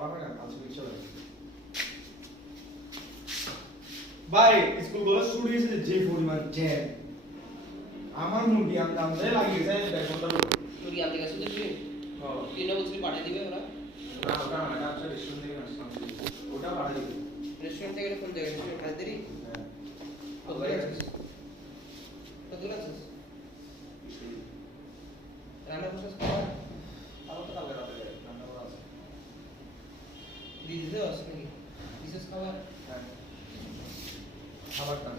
পড়াবে না কাজ কিছু না ভাই স্কুল গুলো শুরু হয়েছে যে পরিমাণ জ্যাম আমার মুরগি আনতে লাগিয়ে যায় বেতনটা মুরগি আনতে গেছো তুমি তিনটা বছর পাঠিয়ে দিবে ওরা না ওটা না এটা হচ্ছে রেস্টুরেন্ট থেকে আসলাম ওটা পাঠিয়ে দিবে রেস্টুরেন্ট থেকে কোন জায়গায় রেস্টুরেন্ট পাঠিয়ে দিই হ্যাঁ কতগুলো আছিস রান্না প্রসেস করা আরো তো কালকে রাতে রান্না করা আছে দিদিও আছে নাকি বিশেষ খাবার হ্যাঁ খাবারটা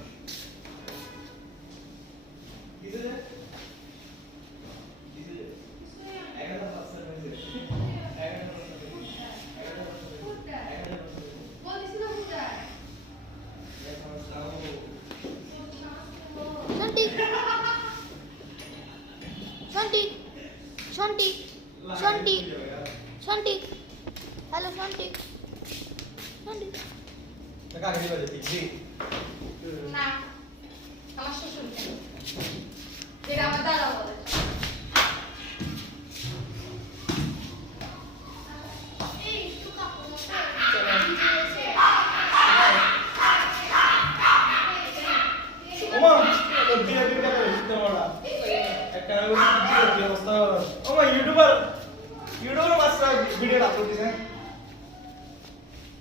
কিসে যে কিসে যে একটা পাঁচটা হয়েছে Shanti. Hello, Shanti. টাকা রেডি হয়ে যাবে জি না আমার শ্বশুর এটা আমার দাদা বলে ওমা তো বিয়ে বিয়ে করে শিখতে পারা একটা কি অবস্থা ওমা ইউটিউবার মাস্টার ভিডিও আপলোড দিছে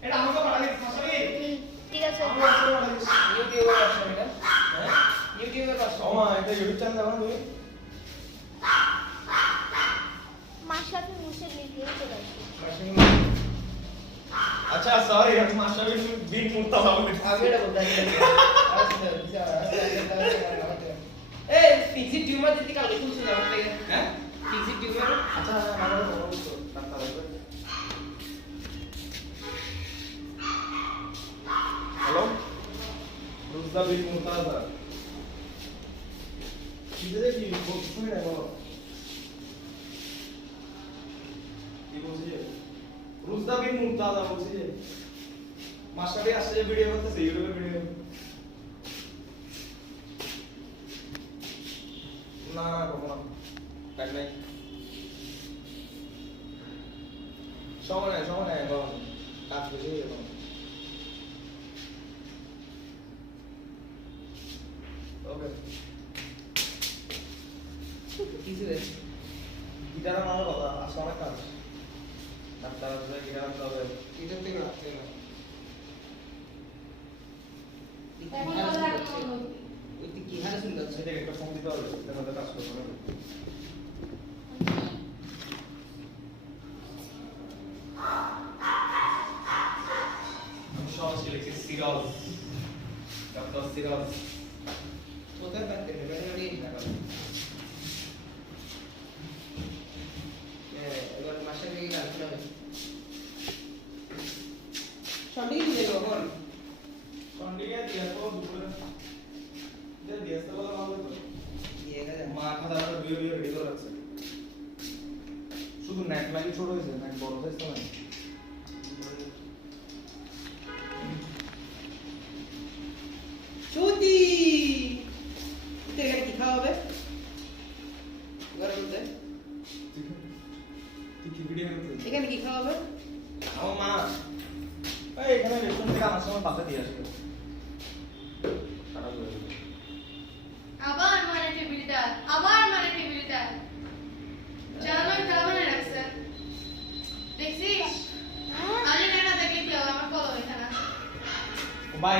এটা আমাকে পাঠালি মাস্টার কি ঠিক আছে আমাকে পাঠালি ইউটিউবে আসছে এটা হ্যাঁ ইউটিউবে আসছে ওমা এটা ইউটিউব চ্যানেল দেখো তুমি মাশরাফি মুর্শিদ লিখে চলে আসছে আচ্ছা সরি আমি মাস্টার বিন মুক্তা হবে আমি এটা বলতে এই ফিক্সড টিউমার দিতে কালকে খুলছিল আমার থেকে হ্যাঁ ফিক্সড টিউমার আচ্ছা আমার বলো তো ডাক্তার আসবে হ্যালো রুজদা বিন মুক্তা কি দেখি বলছিস না বলো কি বলছিস রুজদা বিন মুক্তা বলছিস মাস্টারে আসছে ভিডিও করতেছে ইউটিউবে ভিডিও না না করবো না টাইম নাই সময় নাই এখন কাজ বেশি এখন ওকে কিছু রে গিটার আমার কথা আসলে অনেক কাজ ডাক্তার আসবে গিটার আনতে হবে এটা থেকে রাখতে না এখন কথা ওই কি হারে শুনতে সেটা একটা ফোন দিতে হবে তাহলে কাজ করতে হবে আমি সহজ লিখছি সিরাজ ডক্টর সিরাজ কোথায় পারতে হবে মানে এবার মাসের দিকে রাখতে হবে সন্ধ্যে কি দেবো এখন সন্ডিকে দিয়ে তো দুপুরে দিয়ে আসতে বলা ভালো হতো দিয়ে গেছে মা খাতা ভিডিও রেডি করে রাখছে শুধু নেট লাগি ছোট হয়েছে নেট বড় হয়েছে না চুতি এখানে কি খাওয়া হবে ঘরে বলতে তুই কি ভিডিও করছিস এখানে কি খাওয়া হবে আমার মা এই এখানে রেস্টুরেন্ট থেকে আমার সময় পাশে দিয়ে আসবে আবার মানে টেবিলটা জানো খাবার রাখছে দেখছিস আমি না দেখলে কি হবে আমার কলম এখানে বাই